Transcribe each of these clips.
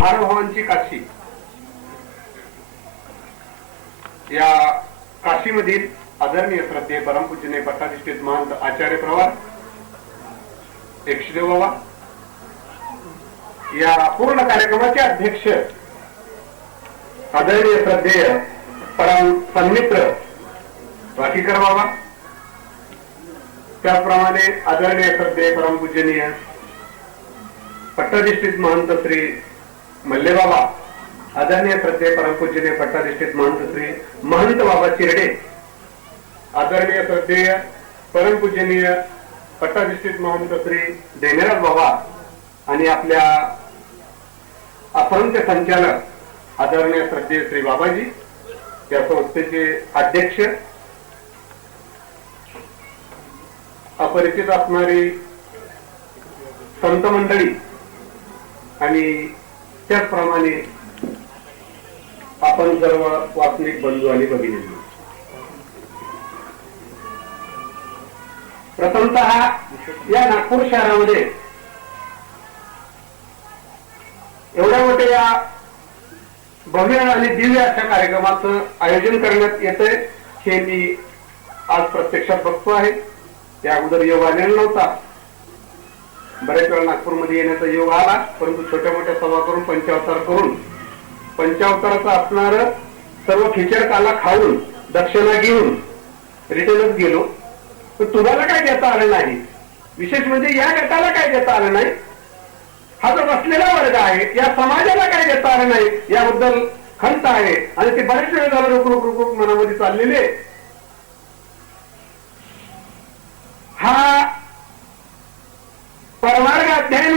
महानुभावांची काशी, या काशीमधील आदरणीय श्रद्धेय परमपूजनीय पट्टाधिष्ठित महंत आचार्य प्रवार एकशदेव बाबा, या पूर्ण कार्यक्रमाचे अध्यक्ष आदरणीय श्रद्धेय परम सन्मित्र वाकीकर बाबा, त्याचप्रमाणे आदरणीय श्रद्धेय परमपूजनीय पट्टाधिष्ठित महंत श्री मल्ले बाबा, आदरणीय श्रद्धेय परमपूजनीय पट्टाधिष्ठित महंत श्री महंत बाबा चिरडे, आदरणीय श्रद्धेय परमपूजनीय पट्टाधिष्ठित महंत श्री देनेराज बाबा आणि आपल्या असंख्य संचालक आदरणीय श्रद्धेय श्री बाबाजी, या संस्थेचे अध्यक्ष, अपरिचित असणारी संत मंडळी आणि त्याचप्रमाणे आपण सर्व वासनिक बंधू आणि भगिनी, प्रथमतः या नागपूर शहरामध्ये एवढ्या मोठ्या या भव्य आणि दिव्य अशा कार्यक्रमाचं आयोजन करण्यात येतंय हे मी आज प्रत्यक्षात बघतो आहे. त्या अगोदर योग आलेला नव्हता. बऱ्याच वेळा नागपूरमध्ये येण्याचा योग आला, परंतु छोट्या मोठ्या सभा करून पंचावतार करून पंचावताराचं असणार सर्व खिचड काला खाऊन दक्षिणा घेऊन रिटर्नच गेलो. पण तुम्हाला काय देता आलं नाही, विशेष म्हणजे या गटाला काय देता आलं नाही, हा जो बसलेला वर्ग आहे या समाजाला काय देता आलं नाही याबद्दल खंत आहे. आणि ते बरेच वेळ झालं रुक रुक रुक मनामध्ये चाललेले. हा परमार्ग अध्ययन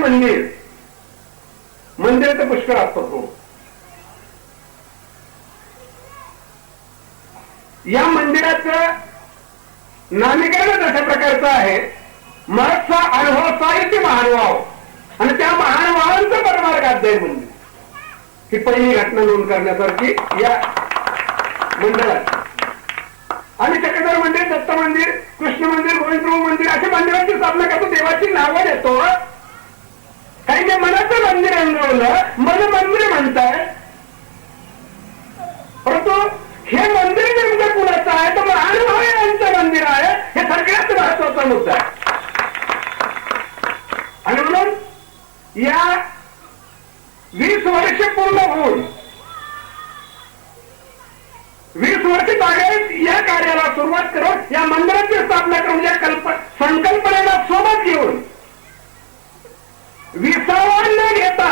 मंदिर तर पुष्कळ असतो. या मंदिराचं नामकरण अशा प्रकारचं आहे, महत्चा अनुभव साहित्य महानुभाव, आणि त्या महानुभावांचं परमार्ग अध्ययन मंदिर ही पहिली घटना नोंद करण्यासारखी या मंदिरात. आणि चक्रधर मंदिर, दत्त मंदिर, कृष्ण मंदिर, गोविंदप्रभू मंदिर अशा मंदिरांची स्थापना करतो, देवाची नावं देतो. काही जे मनाचं मंदिर अनुभवलं मन मंदिर म्हणताय, परंतु हे मंदिर नेमकं कुणाचं आहे तर महानुभाव यांचं मंदिर आहे, हे सगळ्यात महत्वाचा मुद्दा आहे. आणि म्हणून या 20 वर्ष पूर्ण होऊन 20 वर्ष बागायत या कार्याला सुरुवात करून या मंदिराची स्थापना करून या संकल्पनेला सोबत घेऊन 20वा न घेता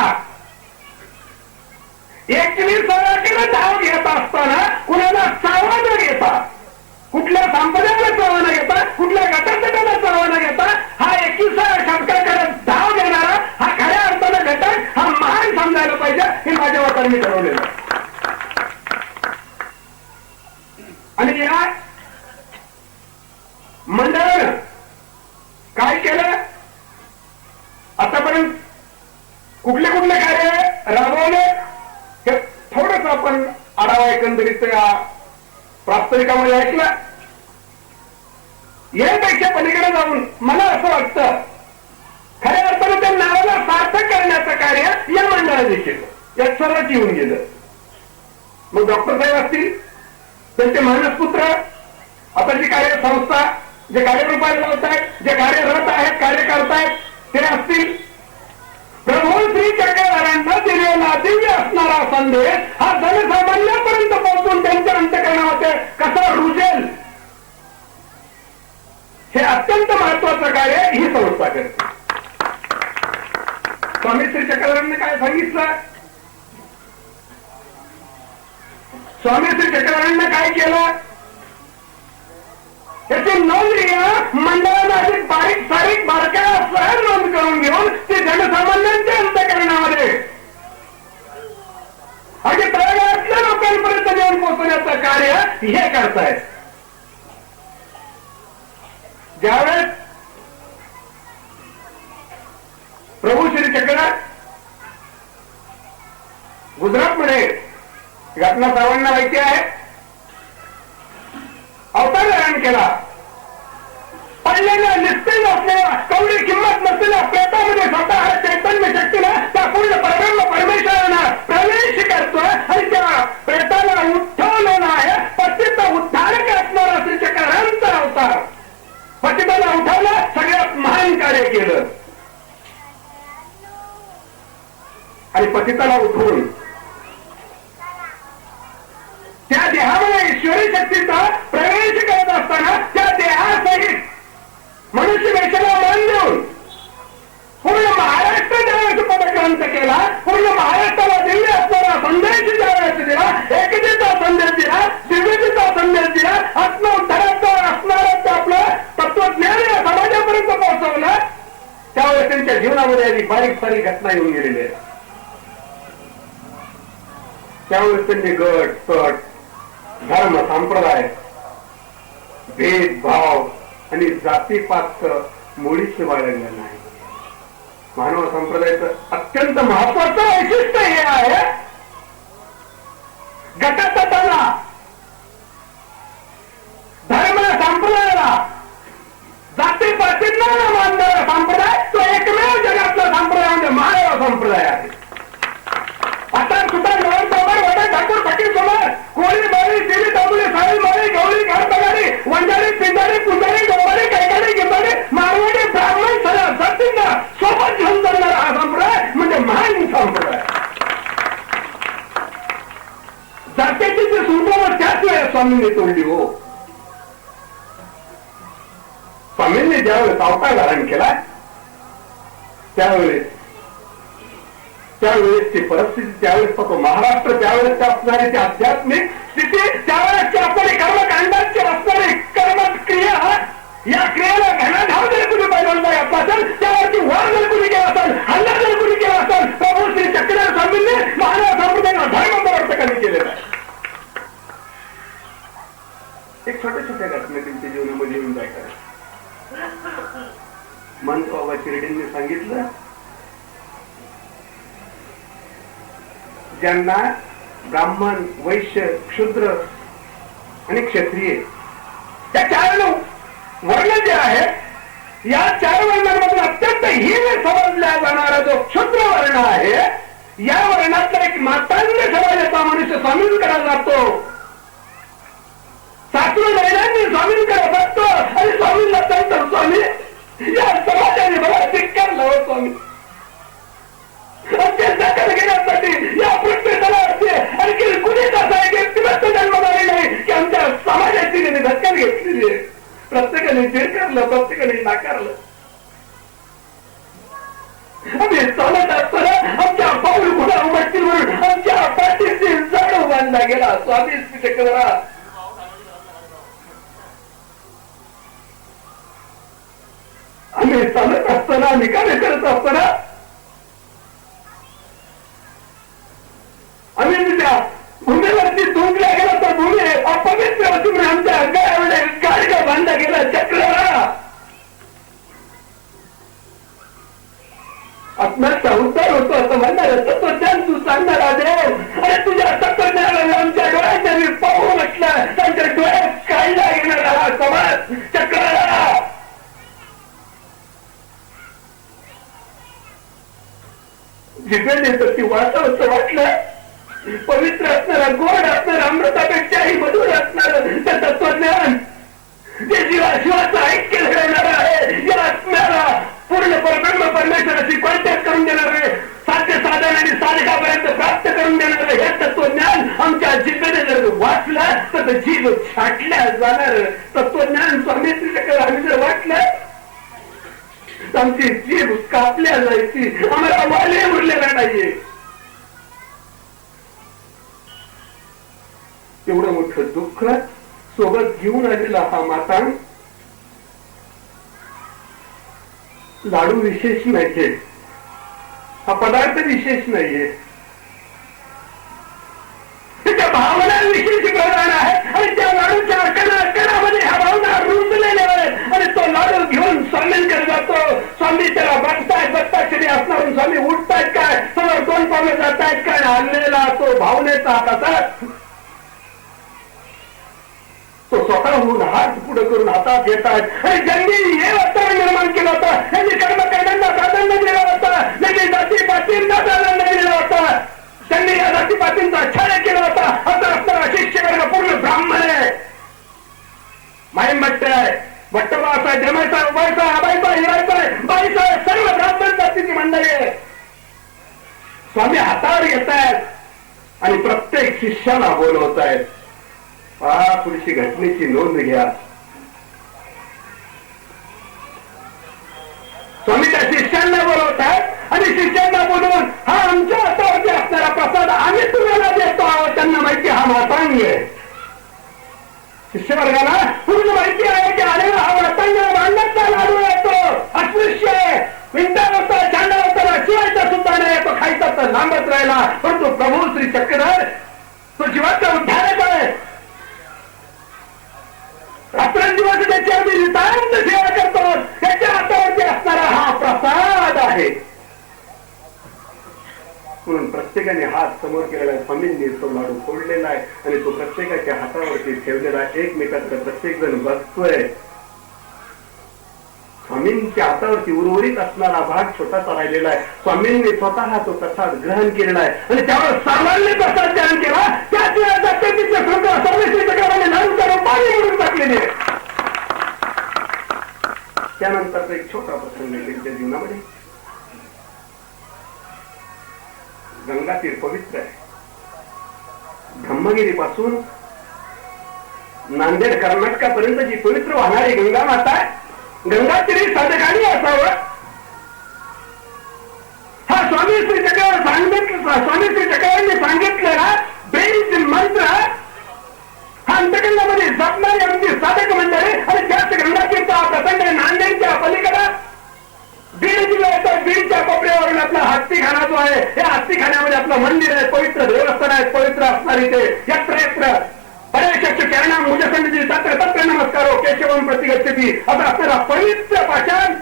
21कडे धाव घेत असताना कुणाला चावा न घेता, कुठल्या संपदाला चावा न घेता, कुठल्या गटातटाला चावा न घेता हा 21व्या शतकाकडे धाव घेणारा हा खऱ्या अर्थानं घटक हा महान समजायला पाहिजे हे माझ्या वाटाने मी ठरवलेलं आहे. आणि या मंडळानं काय केलं, आतापर्यंत कुठले कुठले कार्य राबवले हे थोडंच आपण आढावा एकंदरीत या प्रास्ताविकामध्ये ऐकला. यापेक्षा पलीकडे जाऊन मला असं वाटतं खऱ्या अर्थानं त्या नावाला सार्थक करण्याचं कार्य या मंडळाने केलं, यात सर्वच येऊन गेलं. मग डॉक्टर साहेब असतील, त्यांचे मानसपुत्र, आता जी कार्यसंस्था जे कार्यरूपाला लावत आहेत, जे कार्यरत आहेत, कार्य करतायत ते असतील, प्रभू श्री चक्रधरांना दिलेला दिव्य असणारा संदेश हा जनसामान्यांपर्यंत पोहोचून त्यांच्या अंतःकरणामध्ये कसा रुजेल हे अत्यंत महत्वाचं कार्य ही संस्था करते. स्वामी श्री चक्रधरांनी काय सांगितलं, स्वामी श्री चक्रधरांनी काय केलं याची नोंद घ्या. मंडळानं अशी बारीक सारीक बारकाईसह नोंद करून घेऊन ते जनसामान्यांच्या अंतःकरणामध्ये अगदी तळागाळातल्या लोकांपर्यंत नेऊन पोहोचण्याचं कार्य हे करतायत. ज्यावेळेस प्रभू श्री चक्रधर गुजरातमध्ये घटना सर्वांना माहिती आहे, अवतार धारण केला. पडलेल्या निस्तेज असलेल्या कवडी किंमत नसलेल्या प्रेतामध्ये स्वतः चैतन्य शक्तीला त्या पूर्ण परब्रह्म परमेश्वरांना प्रवेश करतोय आणि त्या प्रेताला उठवलं आहे. पतित उद्धारक असणारा श्रीचक्रांचा अवतार पतिताला उठवलं, सगळ्यात महान कार्य केलं आणि पतिताला उठवून त्या देहामध्ये ईश्वरी शक्तीचा प्रवेश करत असताना त्या देहासहित मनुष्य वेशाला मान देऊन पूर्ण महाराष्ट्र ज्यावेळेस पदक्रांत केला, पूर्ण महाराष्ट्राला दिव्य असणारा संदेश ज्यावेळेस दिला, एकतेचा संदेश दिला, दिव्यतेचा संदेश दिला, आत्मोद्धाराचा असणारा ते आपलं तत्वज्ञान या समाजापर्यंत पोहोचवलं, त्यावेळेस त्यांच्या जीवनामध्ये आधी बारीक सारीक घटना येऊन गेलेली आहे. त्यावेळेस त्यांनी गट तट धर्म संप्रदाय भेदभाव आणि जातीपात मुळीच वाढलेलं नाही. मानव संप्रदायाचं अत्यंत महत्वाचं वैशिष्ट्य हे आहे, गटतटाला धर्म संप्रदायाला जातीपातींना न मानणारा संप्रदाय तो एकमेव जगातला संप्रदाय म्हणजे मानव संप्रदाय आहे. आता सुद्धा नवरबाबर वडा ठाकूर फकीर समोर कोळी माळी सिरी तांबुली साळी माळी गवळी घाटबगाडी वंजारी पिंजारी पुंजारी डोंबारी कैकाडी गिंबाडी मारवाडी ब्राह्मण सगळ्या जातींना सोबत घेऊन चालणारा हा संप्रदाय म्हणजे महान संप्रदाय. जातीची जी सुंदर त्याच वेळेस स्वामींनी तोडली हो. स्वामींनी ज्यावेळेस अवतार धारण केला त्यावेळेसची परिस्थिती, त्यावेळेस तो महाराष्ट्र, त्यावेळेस असणारी ती आध्यात्मिक स्थिती, त्यावेळेस आपली कर्मकांडाची असणारी कर्मक्रिया, या क्रियेला घणाघाव जर कुणी पहिल्यांदा घातला असेल, त्यावरती वार जर कुणी केला असेल, हल्ला जर कुणी केला असेल, प्रभू श्री चक्रधर स्वामींनी मानव संप्रदायाला धर्म प्रवर्तकांनी केलेला आहे. एक छोट्या छोट्या घटना त्यांच्या जीवनामध्ये येऊन जायचं. मंत बाबा शिर्डींनी सांगितलं, ज्यांना ब्राह्मण वैश्य क्षुद्र आणि क्षत्रिय त्या 4 वर्ण जे आहे, या 4 वर्णांमधून अत्यंत हीन समजला जाणारा जो क्षुद्र वर्ण आहे, या वर्णातला एक मातांग समाजाचा मनुष्य स्वामींकडे जातो, 7 महिन्यांनी स्वामींकडे बघतो आणि स्वामींना सांगतो, स्वामी या समाजाने मला धिक्कारला हो स्वामी, ते दखल घेण्यासाठी या पृथ्वीला असते आणखी कुणीच असा एक व्यक्तिमत्व जन्मदारी नाही की आमच्या समाजाची त्यांनी दखल घेतलेली आहे. प्रत्येकाने स्वीकारलं, प्रत्येकाने नाकारलं. आम्ही चालत असताना आमच्या पाऊल गुन्हा उमटतील म्हणून आमच्या पाठीशी जड बांधला गेला. स्वामी चक्रधरा आम्ही चालत असताना, निकामी करत असताना आम्ही त्या भूमीवरती धुंकल्या गेला तर भूमी अपवित्र होती म्हणून आमच्या गळ्यामध्ये गाडगा बांधला गेला. चक्रधरा आत्म्याचा उद्धार होतो असं म्हणणार तत्वज्ञान तू सांगणारा देव, आणि तुझ्या तत्वज्ञानाने आमच्या डोळ्याच्या मी पाहू म्हटलं, त्यांच्या डोळ्यात काढला येणारा हा समाज. चक्रधरा जिथे तर ती वाटावं वाटलं, पवित्र असणारा, गोड असणारा, अमृतापेक्षाही मधुर असणार त्या तत्वज्ञान जे शिवाचं ऐक्य घडवणार आहे, या आत्म्याला पूर्ण परब्रह्म परमेश्वराची कॉन्टॅक्ट करून देणार आहे, साध्य साधन आणि साधकापर्यंत प्राप्त करून देणार आहे. हे तत्वज्ञान आमच्या जिभेने जर वाचलं तर जीभ छाटल्या जाणार. तत्वज्ञान स्वामी श्रीचक्र आम्ही जर वाटलं आमची जीभ कापल्या जायची, आम्हाला वाले उरलेला नाहीये. एवढं मोठं दुःख सोबत घेऊन आलेला हा मातांग लाडू विशेष नाहीये, हा पदार्थ विशेष नाहीये, त्याच्या भावना विशेष प्रधान आहे. आणि त्या लाडूच्या कणामध्ये ह्या भावना रुजलेल्या आहेत आणि तो लाडू घेऊन स्वामींकडे जातो. स्वामी त्याला बघतायत, बघताक्षरी असणार स्वामी उठतायत काय, समोर 2 पावलं जातायत काय, हल्लेला तो भावनेचा हातात तो स्वतःहून हात पुढे करून हातात घेतात आणि ज्यांनी हे वातावरण निर्माण केलं होतं, त्यांनी कर्म करण्याला प्राधान्य दिलं होतं, त्यांनी जातीपातींना प्राधान्य दिलं होतं, त्यांनी या जातीपातींचा छाया केला होता. असं असताना शिष्य वर्ग पूर्ण ब्राह्मण आहे, माईंभट्ट आहे, भट्टवास आहे, जमायचा, उभायचा, आबायचा, हिरायचा आहे, बाईचा आहे, सर्व ब्राह्मण जातीची मंडळी आहे. स्वामी हातावर येत आहेत आणि प्रत्येक शिष्याला बोलवत आहेत. पुढची घटनेची नोंद घ्या. स्वामी त्या शिष्यांना बोलवतात आणि शिष्यांना बोलवून हा आमच्या हातावरती असणारा प्रसाद आम्ही तुम्हाला देतो आहोत. त्यांना माहिती हा मातांग आहे. शिष्यवर्गाला पूर्ण माहिती आहे की आलेला हा मातांग भांडणाचा लाडू येतो, अस्पृश्य आहे, विंटावरचा, चांडावरचा, शिवायचा सुद्धा नाही, तो खायचा तर लांबच राहिला. परंतु प्रभू श्री चक्रधर तो जीवाचा उद्धारक आहे. रात्रंदिवस त्याची आम्ही नितांत सेवा करतो. त्याच्या हातावरती असणारा हा प्रसाद आहे. म्हणून प्रत्येकाने हात समोर केलेला आहे. स्वामींनी तो लाडू फोडलेला आहे आणि तो प्रत्येकाच्या हातावरती ठेवलेला आहे. एकमेकांकडे प्रत्येक जण बघतोय. स्वामींच्या हातावरती उर्वरित असणारा भाग छोटासा राहिलेला आहे. स्वामींनी स्वतः तो प्रसाद ग्रहण केलेला आहे आणि त्यावर सर्वांनी प्रसाद ग्रहण केला. टाकलेले. त्यानंतर एक छोटा प्रसंग आहे त्यांच्या जीवनामध्ये. गंगा तीर पवित्र आहे. ब्रह्मगिरी पासून नांदेड कर्नाटकापर्यंत जी पवित्र वाहणारी गंगा माता आहे. गंगा तीर साधकांनी असावं हा स्वामी श्री चक्रवर सांगितलं. स्वामी श्री चक्रवर्तींनी सांगितलेला बेरीज मंत्र हा अंतकंडामध्ये जपणारी आमची साधक मंडळी आणि त्याच गंगा तीरचा प्रसंग नांदेडच्या पलीकडे बीड जिल्हा येतो. बीडच्या कोपऱ्यावरून आपला हत्तीखाना जो आहे, या हत्तीखान्यामध्ये आपलं मंदिर आहे, पवित्र देवस्थान आहे, पवित्र असणारी ते यत्र परेशक्ष चरणाम मुजसंधी तत्र तत्र नमस्कारो केशवम प्रतिगच्छति असं असणारा पवित्र पाषाण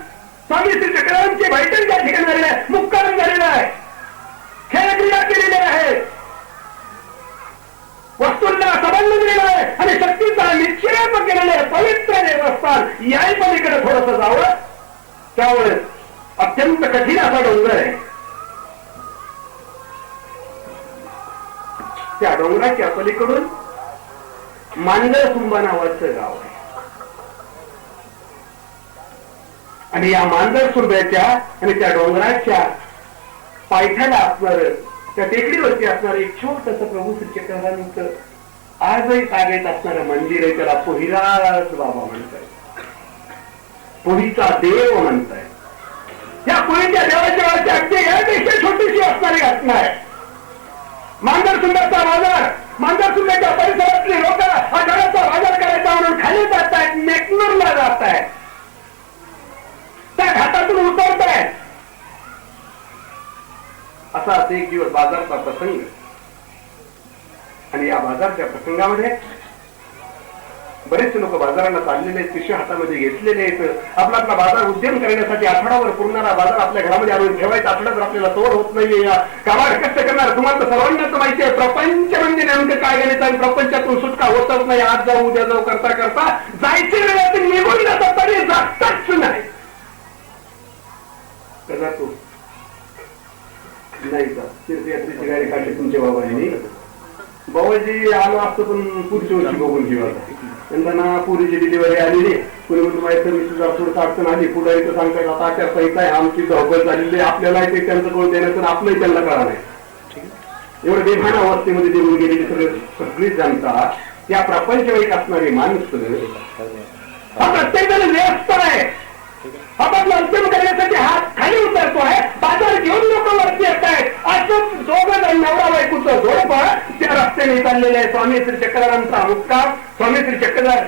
स्वामी श्री चक्रधरांची बैठक त्या ठिकाणी झालेली आहे. मुक्काम झालेला आहे. खेळक्रीडा केलेली आहे. वस्तूंना संबंध दिलेला आहे आणि शक्तीचा निक्षेप केलेला आहे. पवित्र देवस्थान. याही पलीकडे थोडस जावं. त्यावेळेस अत्यंत कठीण असा डोंगर आहे. त्या डोंगराच्या पलीकडून मांजरसुंबा नावाचं गाव आहे आणि या मांजरसुंब्याच्या आणि त्या डोंगराच्या पायथ्याला असणार, त्या टेकडीवरती असणार एक छोटस प्रभू श्री चक्रधरांचं आजही तागेत असणारं मंदिर आहे. त्याला पोहिराज बाबा म्हणतात. पोहीचा देव म्हणतात. या पोहीच्या देवाच्या वरती अगदी यापेक्षा छोटीशी असणारी घटना आहे. मांजरसुंब्याचा बाजार, मांजरसुंब्याच्या परिसरातली लोक हा घराचा बाजार करायचा म्हणून खाली जात आहेत, मेकनूरला जात आहेत, त्या घाटातून उतरत आहेत. असा एक दिवस बाजारचा प्रसंग आणि या बाजारच्या प्रसंगामध्ये बरेचसे लोक बाजाराला चाललेले आहेत, पिशव्या हातामध्ये घेतलेले आहेत. आपला आपला बाजार उद्यम करण्यासाठी आठवडाभर पुरणारा बाजार आपल्या घरामध्ये आणून ठेवायचा. आठवड्याभर आपल्याला तोड होत नाहीये. कामाड कष्ट करणार. तुम्हाला तर सर्वांनाच माहिती आहे प्रपंच म्हणजे नेमकं काय गणित आणि प्रपंचातून सुटका होतच नाही. आज जाऊ उद्या जाऊ करता करता जायचे वेळातून निघून जातात तरी जाताच नाही. कसा तू नाही का तीर्थयात्रेची गाडी काढली तुमच्या बाबांनी. बाबाजी आलो असतो पण पुढच्या वर्षी बघून घेऊ. त्यांना पुरीची डिलिव्हरी आलेली. पुढे म्हणतो माहिती मी तुझा थोडं अडचण आली. पुढे इथं सांगताय आता आचारसंहिता आहे, आमची धावपळ झालेली. आपल्याला ते त्यांचं कळून देण्याचं आपलंही त्यांना कळा नाही. एवढं बेभान अवस्थेमध्ये देऊन गेलेली सगळीच जनता, या प्रपंचवाईक असणारी माणसं हा प्रत्येक जण व्यस्त आहे. आपण अंतिम करण्यासाठी हात खाली उतरतो आहे. बाजार घेऊन लोक वरती येत आहेत. असं दोघं जण नवरा बायकोचं जोडपं त्या रस्त्याने चाललेलं आहे. स्वामी श्री चक्रधरांचा मुक्काम. स्वामी श्री चक्रधर